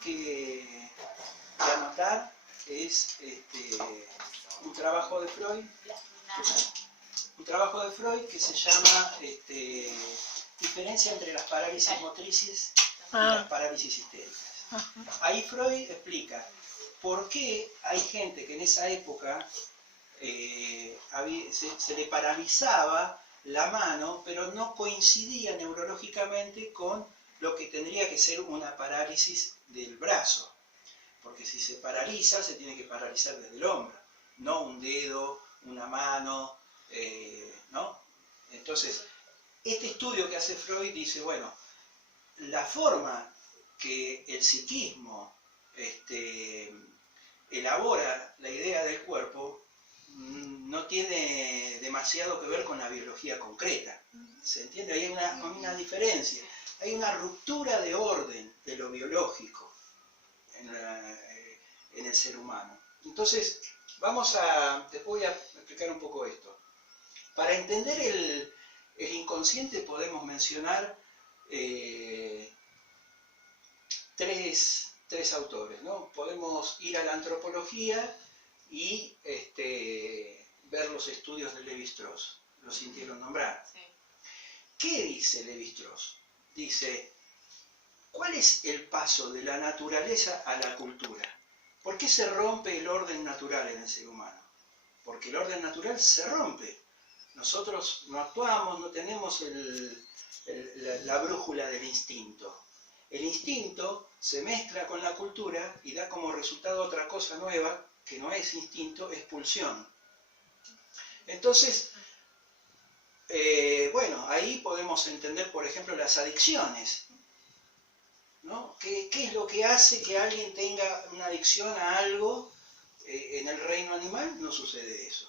que anotar es un trabajo de Freud que se llama diferencia entre las parálisis motrices y las parálisis histéricas. Ahí Freud explica por qué hay gente que en esa época se le paralizaba la mano, pero no coincidía neurológicamente con lo que tendría que ser una parálisis del brazo. Porque si se paraliza, se tiene que paralizar desde el hombro, no un dedo, una mano, ¿no? Entonces, este estudio que hace Freud dice, bueno, la forma que el psiquismo elabora la idea del cuerpo no tiene demasiado que ver con la biología concreta. ¿Se entiende? Hay una diferencia, hay una ruptura de orden de lo biológico en el ser humano. Entonces, te voy a explicar un poco esto. Para entender el inconsciente podemos mencionar tres autores, ¿no? Podemos ir a la antropología y ver los estudios de Lévi-Strauss. Lo sintieron nombrar. Sí. ¿Qué dice Lévi-Strauss? Dice, ¿cuál es el paso de la naturaleza a la cultura? ¿Por qué se rompe el orden natural en el ser humano? Porque el orden natural se rompe. Nosotros no actuamos, no tenemos la brújula del instinto. El instinto se mezcla con la cultura y da como resultado otra cosa nueva, que no es instinto, es pulsión. Entonces, bueno, ahí podemos entender, por ejemplo, las adicciones, ¿no? ¿Qué es lo que hace que alguien tenga una adicción a algo? En el reino animal no sucede eso.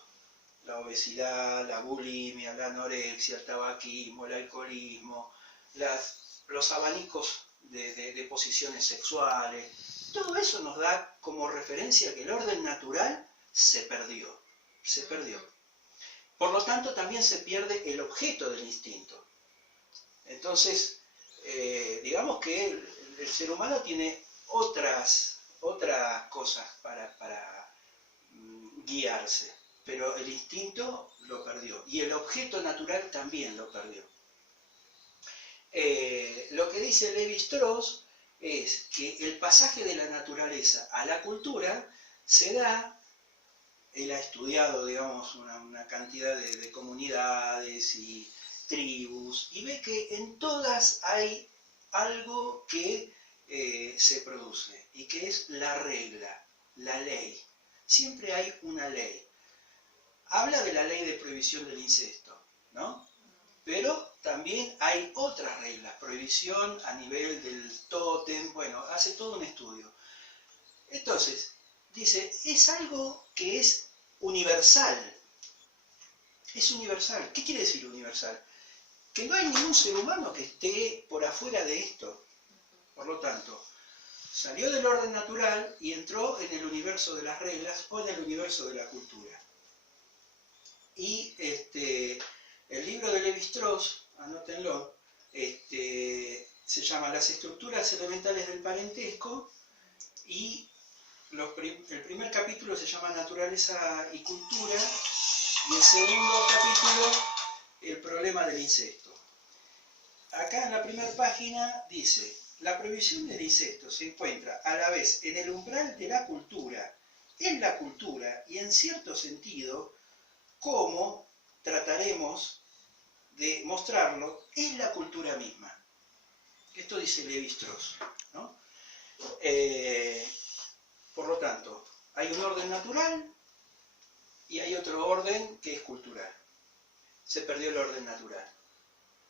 La obesidad, la bulimia, la anorexia, el tabaquismo, el alcoholismo, los abanicos de posiciones sexuales, todo eso nos da como referencia que el orden natural se perdió. Por lo tanto, también se pierde el objeto del instinto. Entonces, digamos que el ser humano tiene otras cosas para guiarse, pero el instinto lo perdió y el objeto natural también lo perdió. Lo que dice Lévi-Strauss es que el pasaje de la naturaleza a la cultura se da. Él ha estudiado, digamos, una cantidad de comunidades y tribus y ve que en todas hay algo que se produce y que es la regla, la ley. Siempre hay una ley. Habla de la ley de prohibición del incesto, ¿no? Pero también hay otras reglas, prohibición a nivel del tótem, bueno, hace todo un estudio. Entonces, dice, es algo que es universal. Es universal. ¿Qué quiere decir universal? Que no hay ningún ser humano que esté por afuera de esto. Por lo tanto, salió del orden natural y entró en el universo de las reglas o en el universo de la cultura. Y el libro de Lévi-Strauss, anótenlo, se llama Las estructuras elementales del parentesco y el primer capítulo se llama Naturaleza y cultura y el segundo capítulo El problema del incesto. Acá en la primera página dice, la prohibición del incesto se encuentra a la vez en el umbral de la cultura, en la cultura y en cierto sentido, como trataremos de mostrarlo, en la cultura misma. Esto dice Lévi-Strauss, ¿no? Por lo tanto, hay un orden natural y hay otro orden que es cultural. Se perdió el orden natural.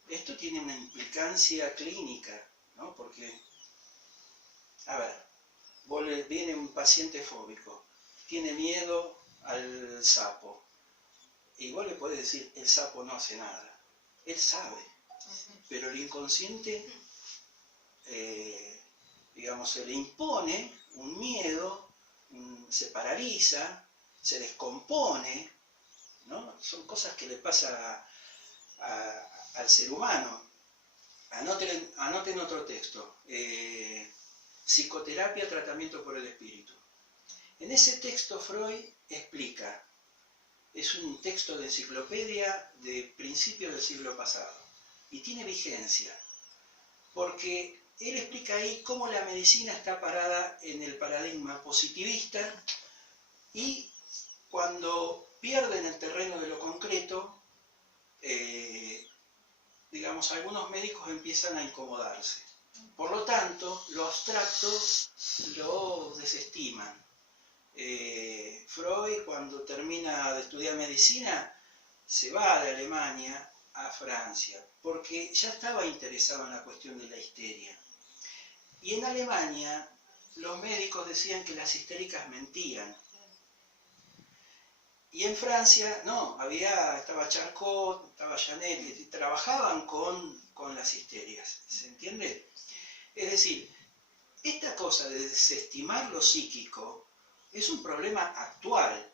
Esto tiene una implicancia clínica, ¿no? Porque, a ver, viene un paciente fóbico, tiene miedo al sapo, y vos le podés decir, el sapo no hace nada. Él sabe, pero el inconsciente, digamos, se le impone un miedo, se paraliza, se descompone, ¿no? Son cosas que le pasa al ser humano. Anoten otro texto. Psicoterapia, tratamiento por el espíritu. En ese texto Freud explica, es un texto de enciclopedia de principios del siglo pasado, y tiene vigencia, porque él explica ahí cómo la medicina está parada en el paradigma positivista y cuando pierden el terreno de lo concreto, digamos, algunos médicos empiezan a incomodarse. Por lo tanto, lo abstracto lo desestiman. Freud, cuando termina de estudiar medicina, se va de Alemania a Francia, porque ya estaba interesado en la cuestión de la histeria. Y en Alemania, los médicos decían que las histéricas mentían. Y en Francia, no, estaba Charcot, estaba Janet, y trabajaban con las histerias, ¿se entiende? Es decir, esta cosa de desestimar lo psíquico es un problema actual,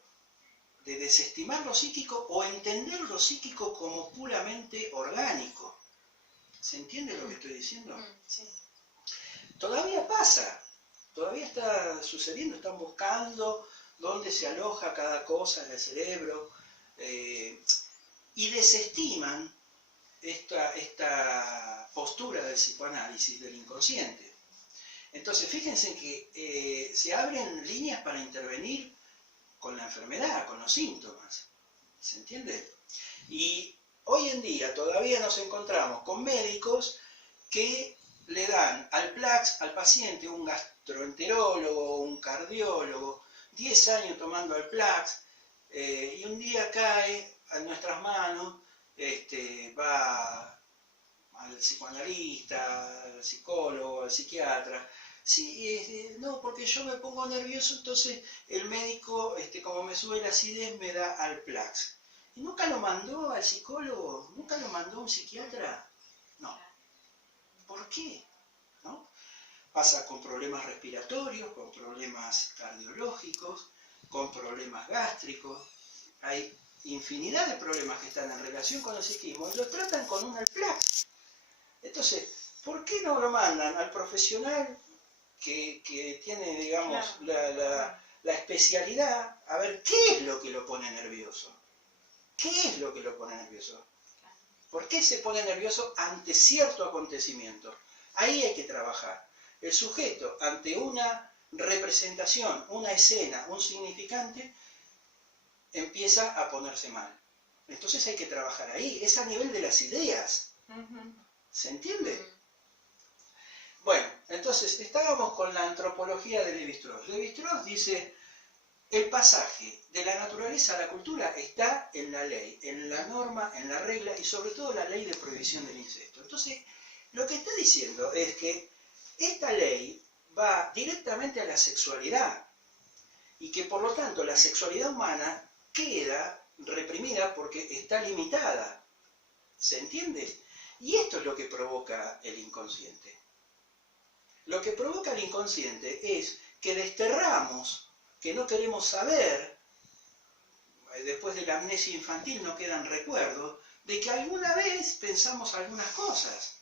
de desestimar lo psíquico o entender lo psíquico como puramente orgánico. ¿Se entiende lo que estoy diciendo? Sí. Todavía pasa, todavía está sucediendo, están buscando dónde se aloja cada cosa en el cerebro, y desestiman esta postura del psicoanálisis del inconsciente. Entonces, fíjense que se abren líneas para intervenir con la enfermedad, con los síntomas. ¿Se entiende? Y hoy en día todavía nos encontramos con médicos que le dan al paciente un gastroenterólogo, un cardiólogo, 10 años tomando Alplax, y un día cae a nuestras manos, va al psicoanalista, al psicólogo, al psiquiatra. Sí, no, porque yo me pongo nervioso, entonces el médico, como me sube la acidez, me da Alplax. ¿Y nunca lo mandó al psicólogo? ¿Nunca lo mandó a un psiquiatra? No. ¿Por qué? ¿No? Pasa con problemas respiratorios, con problemas cardiológicos, con problemas gástricos. Hay infinidad de problemas que están en relación con el psiquismo y los tratan con un Alplax. Entonces, ¿por qué no lo mandan al profesional que tiene, digamos, la especialidad a ver qué es lo que lo pone nervioso? ¿Qué es lo que lo pone nervioso? ¿Por qué se pone nervioso ante cierto acontecimiento? Ahí hay que trabajar. El sujeto, ante una representación, una escena, un significante, empieza a ponerse mal. Entonces hay que trabajar ahí. Es a nivel de las ideas. ¿Se entiende? Bueno, entonces estábamos con la antropología de Lévi-Strauss. Lévi-Strauss dice, el pasaje de la naturaleza a la cultura está en la ley, en la norma, en la regla y sobre todo la ley de prohibición del incesto. Entonces, lo que está diciendo es que esta ley va directamente a la sexualidad y que por lo tanto la sexualidad humana queda reprimida porque está limitada. ¿Se entiende? Y esto es lo que provoca el inconsciente. Lo que provoca el inconsciente es que desterramos, que no queremos saber, después de la amnesia infantil no quedan recuerdos, de que alguna vez pensamos algunas cosas.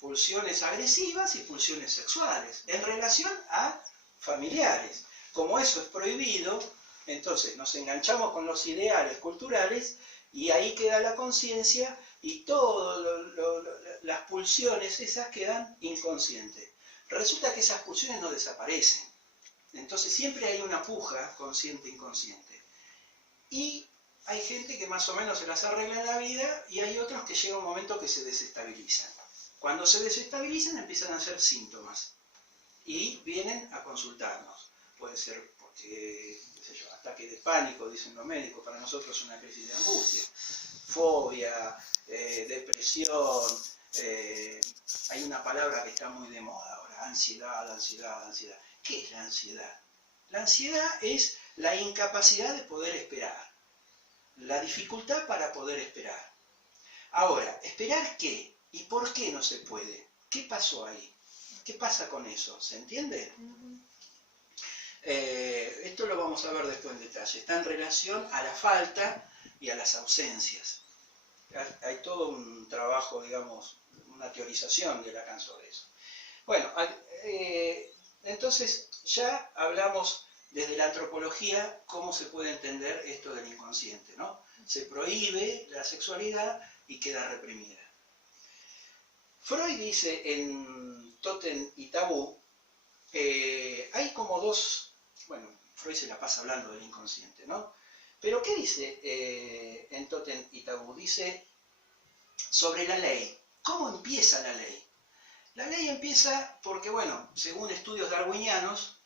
Pulsiones agresivas y pulsiones sexuales, en relación a familiares. Como eso es prohibido, entonces nos enganchamos con los ideales culturales y ahí queda la conciencia y todas las pulsiones esas quedan inconscientes. Resulta que esas pulsiones no desaparecen. Entonces siempre hay una puja consciente-inconsciente. Y hay gente que más o menos se las arregla en la vida y hay otros que llega un momento que se desestabilizan. Cuando se desestabilizan empiezan a hacer síntomas y vienen a consultarnos. Puede ser porque, qué sé yo, ataque de pánico, dicen los médicos, para nosotros es una crisis de angustia, fobia, depresión, hay una palabra que está muy de moda ahora, ansiedad. ¿Qué es la ansiedad? La ansiedad es la incapacidad de poder esperar, la dificultad para poder esperar. Ahora, ¿esperar qué? ¿Y por qué no se puede? ¿Qué pasó ahí? ¿Qué pasa con eso? ¿Se entiende? Esto lo vamos a ver después en detalle. Está en relación a la falta y a las ausencias. Hay todo un trabajo, digamos, una teorización de Lacan sobre eso. Bueno, Entonces ya hablamos desde la antropología cómo se puede entender esto del inconsciente, ¿no? Se prohíbe la sexualidad y queda reprimida. Freud dice en Tótem y Tabú, hay como dos, bueno, Freud se la pasa hablando del inconsciente, ¿no? Pero ¿qué dice en Tótem y Tabú? Dice sobre la ley. ¿Cómo empieza la ley? La ley empieza porque, bueno, según estudios darwinianos,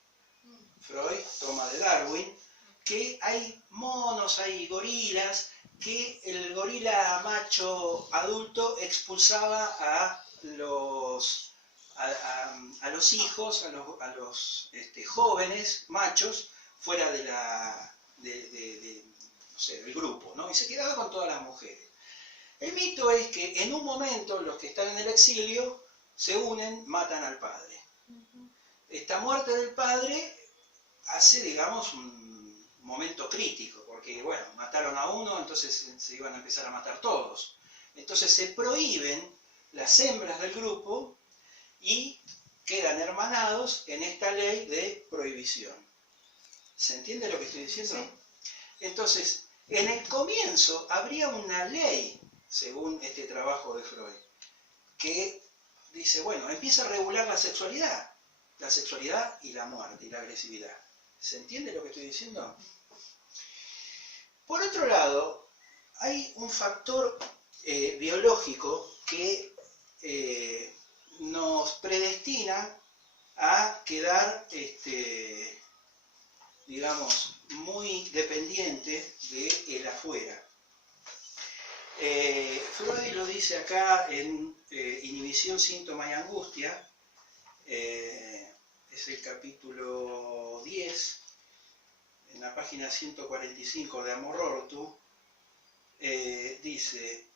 Freud toma de Darwin, que hay monos, hay gorilas, que el gorila macho adulto expulsaba a los hijos, a los jóvenes machos fuera de no sé, del grupo, ¿no? Y se quedaba con todas las mujeres. El mito es que en un momento los que están en el exilio se unen, matan al padre. Esta muerte del padre hace, digamos, un momento crítico, porque, bueno, mataron a uno, entonces se iban a empezar a matar todos. Entonces se prohíben las hembras del grupo y quedan hermanados en esta ley de prohibición. ¿Se entiende lo que estoy diciendo? Sí. Entonces, en el comienzo habría una ley, según este trabajo de Freud, que dice, bueno, empieza a regular la sexualidad y la muerte y la agresividad. ¿Se entiende lo que estoy diciendo? Por otro lado, hay un factor biológico que nos predestina a quedar, digamos, muy dependiente del afuera. Freud lo dice acá en Inhibición, Síntoma y Angustia, es el capítulo 10, en la página 145 de Amor Ortu, dice,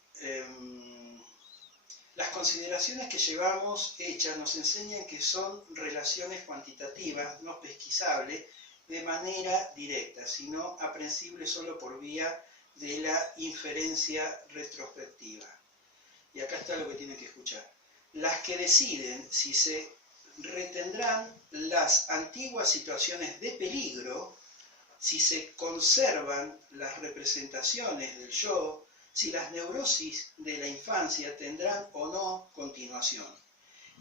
las consideraciones que llevamos hechas nos enseñan que son relaciones cuantitativas, no pesquisables de manera directa, sino aprensibles solo por vía de la inferencia retrospectiva. Y acá está lo que tienen que escuchar. Las que deciden si se retendrán las antiguas situaciones de peligro, si se conservan las representaciones del yo, si las neurosis de la infancia tendrán o no continuación.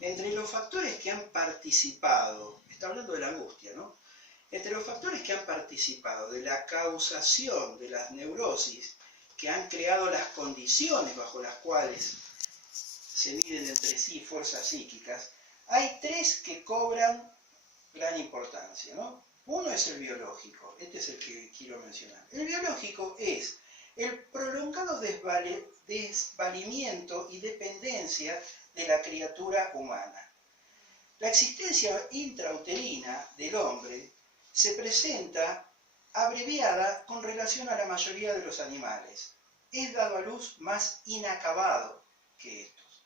Entre los factores que han participado, está hablando de la angustia, ¿no? Entre los factores que han participado de la causación de las neurosis, que han creado las condiciones bajo las cuales se miden entre sí fuerzas psíquicas, hay tres que cobran gran importancia, ¿no? Uno es el biológico, este es el que quiero mencionar. El biológico es el prolongado desvalimiento y dependencia de la criatura humana. La existencia intrauterina del hombre se presenta abreviada con relación a la mayoría de los animales. Es dado a luz más inacabado que estos.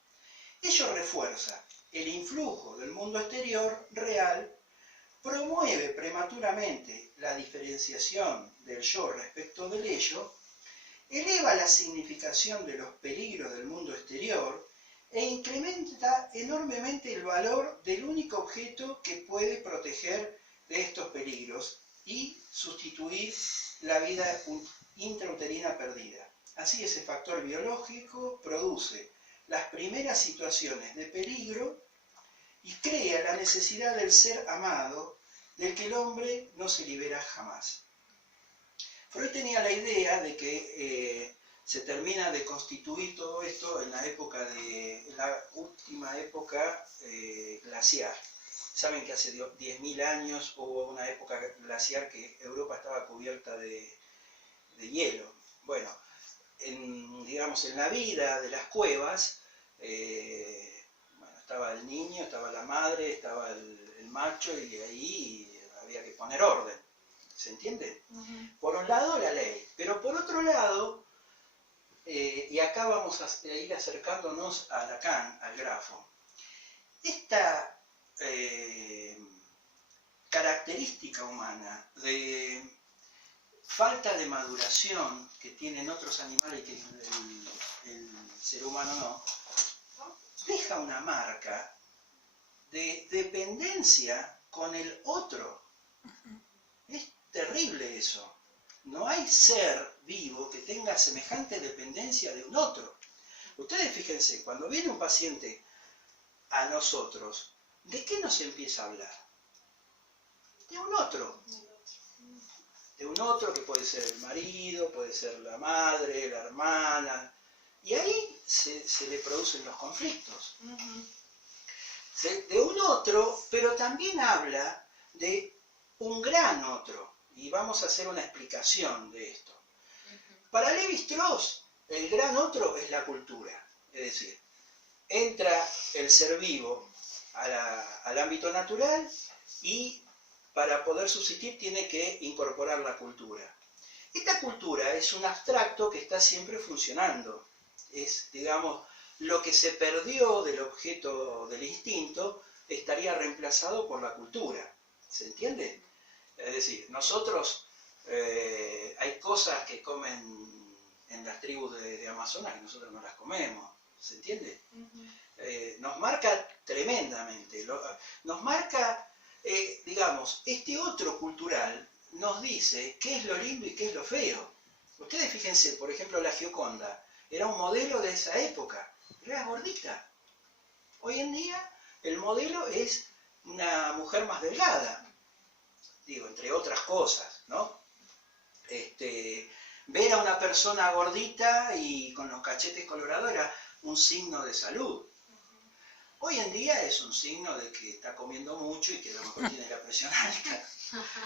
Ello refuerza el influjo del mundo exterior real, promueve prematuramente la diferenciación del yo respecto del ello, eleva la significación de los peligros del mundo exterior e incrementa enormemente el valor del único objeto que puede proteger de estos peligros y sustituir la vida intrauterina perdida. Así, ese factor biológico produce las primeras situaciones de peligro y crea la necesidad del ser amado, del que el hombre no se libera jamás. Freud tenía la idea de que se termina de constituir todo esto en la última época glaciar. Saben que hace 10.000 años hubo una época glaciar que Europa estaba cubierta de hielo. Bueno, digamos, en la vida de las cuevas, bueno, estaba el niño, estaba la madre, estaba el macho, y ahí había que poner orden. ¿Se entiende? Por un lado la ley, pero por otro lado, y acá vamos a ir acercándonos a Lacan, al grafo, esta característica humana de falta de maduración que tienen otros animales y que el ser humano no, deja una marca de dependencia con el otro. Es terrible eso. No hay ser vivo que tenga semejante dependencia de un otro. Ustedes fíjense, cuando viene un paciente a nosotros, ¿de qué nos empieza a hablar? De un otro. De un otro que puede ser el marido, puede ser la madre, la hermana. Y ahí se le producen los conflictos. De un otro, pero también habla de un gran otro. Y vamos a hacer una explicación de esto. Para Lévi-Strauss, el gran otro es la cultura. Es decir, entra el ser vivo al ámbito natural y para poder subsistir tiene que incorporar la cultura. Esta cultura es un abstracto que está siempre funcionando. Es, digamos, lo que se perdió del objeto del instinto estaría reemplazado por la cultura. ¿Se entiende? Es decir, nosotros hay cosas que comen en las tribus de Amazonas que nosotros no las comemos. ¿Se entiende? Nos marca tremendamente. Nos marca, digamos, este otro cultural nos dice qué es lo lindo y qué es lo feo. Ustedes fíjense, por ejemplo, la Gioconda era un modelo de esa época. Era gordita. Hoy en día el modelo es una mujer más delgada. Digo, entre otras cosas, ¿no? Ver a una persona gordita y con los cachetes colorados era un signo de salud. Hoy en día es un signo de que está comiendo mucho y que a lo mejor tiene la presión alta.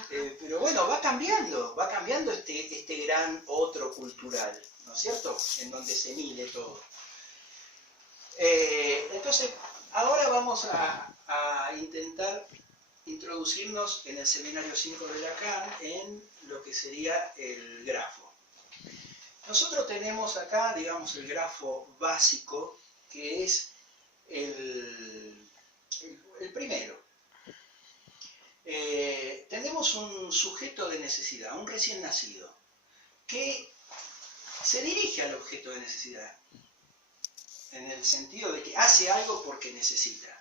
Pero bueno, va cambiando este gran otro cultural, ¿no es cierto? En donde se mide todo. Entonces, ahora vamos a intentar introducirnos en el seminario 5 de Lacan en lo que sería el grafo. Nosotros tenemos acá, digamos, el grafo básico, que es el primero. Tenemos un sujeto de necesidad, un recién nacido, que se dirige al objeto de necesidad, en el sentido de que hace algo porque necesita.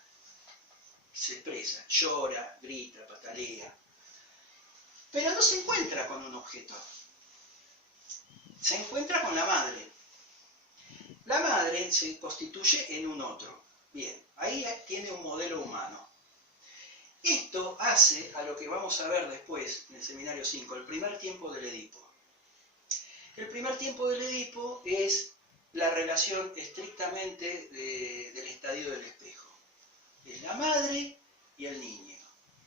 Se expresa, llora, grita, patalea, pero no se encuentra con un objeto. Se encuentra con la madre. La madre se constituye en un otro. Bien, ahí tiene un modelo humano. Esto hace a lo que vamos a ver después, en el seminario 5, el primer tiempo del Edipo. El primer tiempo del Edipo es la relación estrictamente del estadio del espejo. Es la madre y el niño.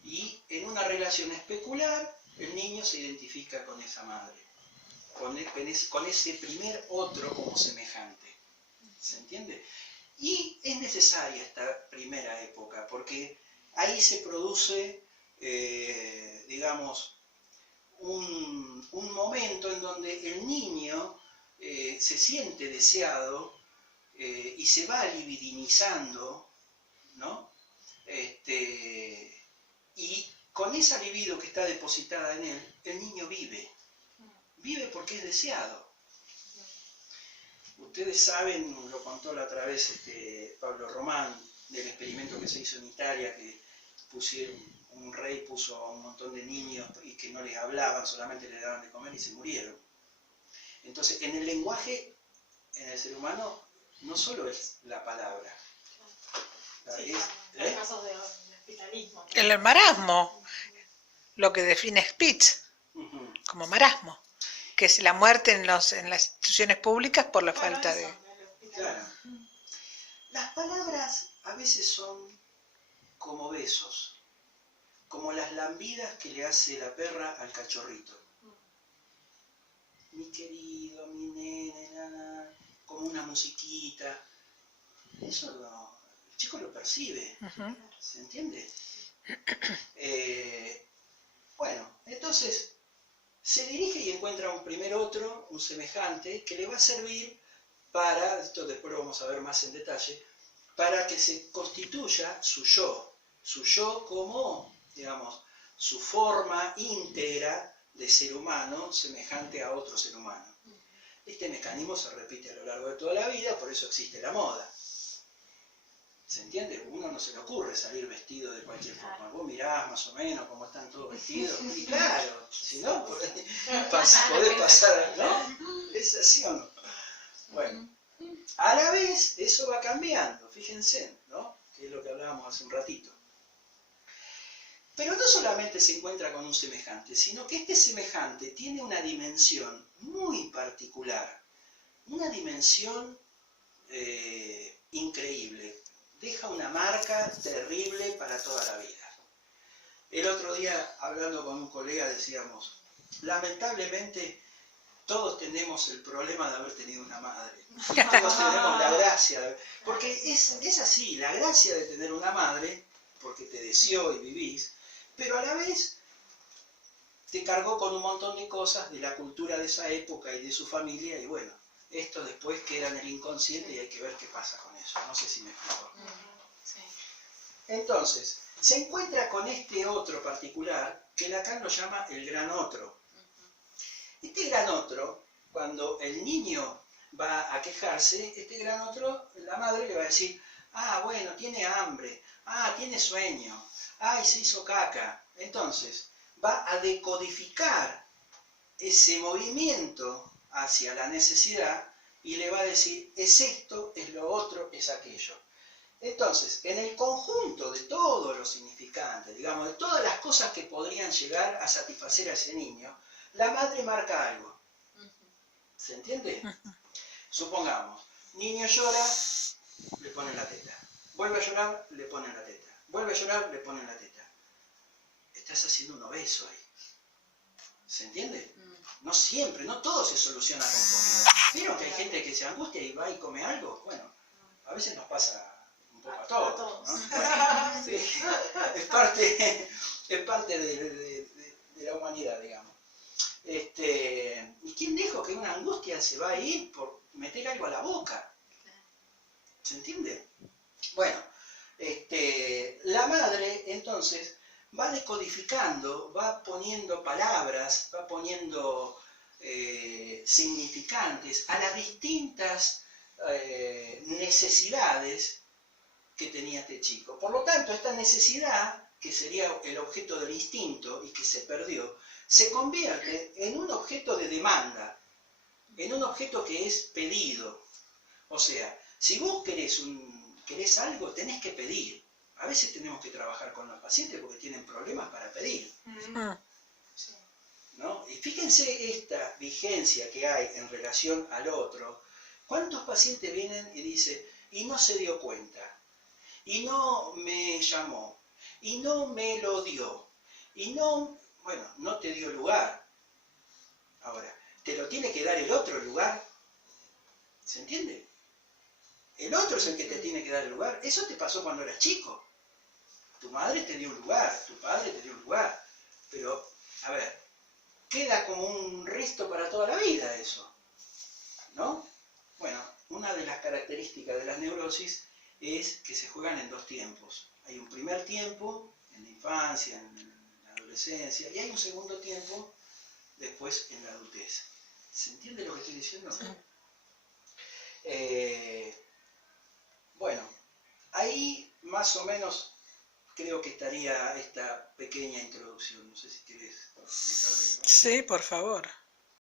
Y en una relación especular, el niño se identifica con esa madre, con ese primer otro como semejante. ¿Se entiende? Y es necesaria esta primera época, porque ahí se produce, digamos, un momento en donde el niño se siente deseado y se va libidinizando, ¿no? Y con esa libido que está depositada en él, el niño vive. Vive porque es deseado. Ustedes saben, lo contó la otra vez Pablo Román, del experimento que se hizo en Italia, que un rey puso a un montón de niños y que no les hablaban, solamente les daban de comer y se murieron. Entonces, en el lenguaje, en el ser humano, no solo es la palabra. Sí, en casos de hospitalismo. El marasmo, lo que define Spitz como marasmo, que es la muerte en las instituciones públicas por la falta de... Claro. Las palabras a veces son como besos, como las lambidas que le hace la perra al cachorrito. Mi querido, mi nene, como una musiquita. Eso el chico lo percibe, ¿se entiende? Bueno, entonces se dirige y encuentra un primer otro, un semejante, que le va a servir para, esto después lo vamos a ver más en detalle, para que se constituya su yo como, digamos, su forma íntegra de ser humano semejante a otro ser humano. Este mecanismo se repite a lo largo de toda la vida, por eso existe la moda. ¿Se entiende? Uno no se le ocurre salir vestido de cualquier forma. Vos mirás más o menos cómo están todos vestidos. Y claro, si no, podés pasar, ¿no? ¿Es así o no? Bueno, a la vez eso va cambiando, fíjense, ¿no? Que es lo que hablábamos hace un ratito. Pero no solamente se encuentra con un semejante, sino que este semejante tiene una dimensión muy particular, una dimensión increíble. Deja una marca terrible para toda la vida. El otro día, hablando con un colega, decíamos, lamentablemente todos tenemos el problema de haber tenido una madre. Todos tenemos la gracia, porque es así, la gracia de tener una madre, porque te deseó y vivís, pero a la vez te cargó con un montón de cosas de la cultura de esa época y de su familia, y bueno, esto después queda en el inconsciente y hay que ver qué pasa con eso. No sé si me explico. Entonces, se encuentra con este otro particular que Lacan lo llama el gran otro. Este gran otro, cuando el niño va a quejarse, este gran otro, la madre le va a decir, ah, bueno, tiene hambre, ah, tiene sueño, ay, se hizo caca. Entonces, va a decodificar ese movimiento hacia la necesidad y le va a decir, es esto, es lo otro, es aquello. Entonces, en el conjunto de todos los significantes, digamos, de todas las cosas que podrían llegar a satisfacer a ese niño, la madre marca algo. ¿Se entiende? Supongamos, niño llora, le ponen la teta. Vuelve a llorar, le ponen la teta. Vuelve a llorar, le ponen la teta. Estás haciendo un obeso ahí. ¿Se entiende? No siempre, no todo se soluciona con comida. ¿Vieron que hay gente que se angustia y va y come algo? Bueno, a veces nos pasa un poco a todos, ¿no? Bueno, sí, es parte de la humanidad, digamos. ¿Y quién dijo que una angustia se va a ir por meter algo a la boca? ¿Se entiende? Bueno, la madre entonces va decodificando, va poniendo palabras, va poniendo significantes a las distintas necesidades que tenía este chico. Por lo tanto, esta necesidad, que sería el objeto del instinto y que se perdió, se convierte en un objeto de demanda, en un objeto que es pedido. O sea, si vos querés algo, tenés que pedir. A veces tenemos que trabajar con los pacientes porque tienen problemas para pedir. ¿No? Y fíjense esta vigencia que hay en relación al otro. ¿Cuántos pacientes vienen y dicen, y no se dio cuenta, y no me llamó, y no me lo dio, y no, bueno, no te dio lugar? Ahora, ¿te lo tiene que dar el otro lugar? ¿Se entiende? El otro es el que te tiene que dar el lugar. Eso te pasó cuando eras chico. Tu madre te dio un lugar, tu padre te dio un lugar. Pero, a ver, queda como un resto para toda la vida eso, ¿no? Bueno, una de las características de las neurosis es que se juegan en dos tiempos. Hay un primer tiempo, en la infancia, en la adolescencia, y hay un segundo tiempo después en la adultez. ¿Se entiende lo que estoy diciendo? Sí. Bueno, ahí más o menos creo que estaría esta pequeña introducción. No sé si querés dejar de... Sí, por favor.